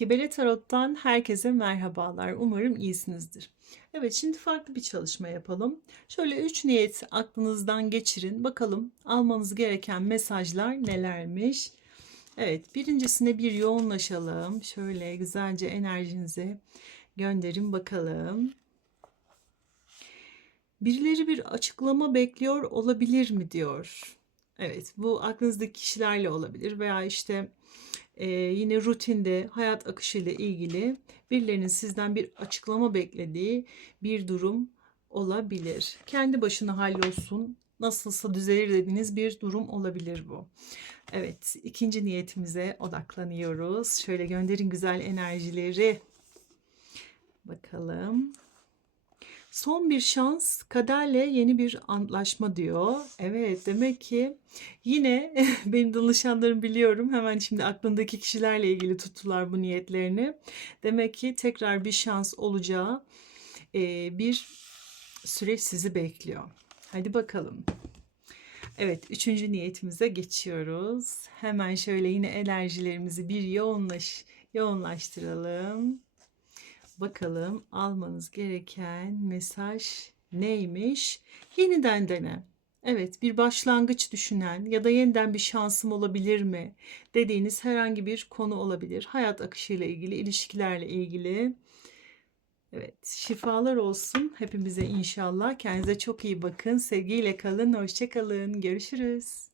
Kibele Tarot'tan herkese merhabalar. Umarım iyisinizdir. Evet, şimdi farklı bir çalışma yapalım. Şöyle üç niyet aklınızdan geçirin. Bakalım almanız gereken mesajlar nelermiş? Evet, birincisine bir yoğunlaşalım. Şöyle güzelce enerjinizi gönderin bakalım. Birileri bir açıklama bekliyor olabilir mi diyor. Evet, bu aklınızdaki kişilerle olabilir veya işte e, yine rutinde hayat akışıyla ilgili birilerinin sizden bir açıklama beklediği bir durum olabilir. Kendi başına hallolsun, nasılsa düzelir dediğiniz bir durum olabilir bu. Evet, ikinci niyetimize odaklanıyoruz. Şöyle gönderin güzel enerjileri. Bakalım. Son bir şans, kaderle yeni bir antlaşma diyor. Evet, demek ki yine benim danışanlarım biliyorum. Hemen şimdi aklındaki kişilerle ilgili tuttular bu niyetlerini. Demek ki tekrar bir şans olacağı e, bir süreç sizi bekliyor. Hadi bakalım. Evet, üçüncü niyetimize geçiyoruz. Hemen şöyle yine enerjilerimizi bir yoğunlaş, yoğunlaştıralım. Bakalım almanız gereken mesaj neymiş? Yeniden dene. Evet, bir başlangıç düşünen ya da yeniden bir şansım olabilir mi dediğiniz herhangi bir konu olabilir. Hayat akışıyla ilgili, ilişkilerle ilgili. Evet, şifalar olsun hepimize inşallah. Kendinize çok iyi bakın. Sevgiyle kalın, hoşça kalın. Görüşürüz.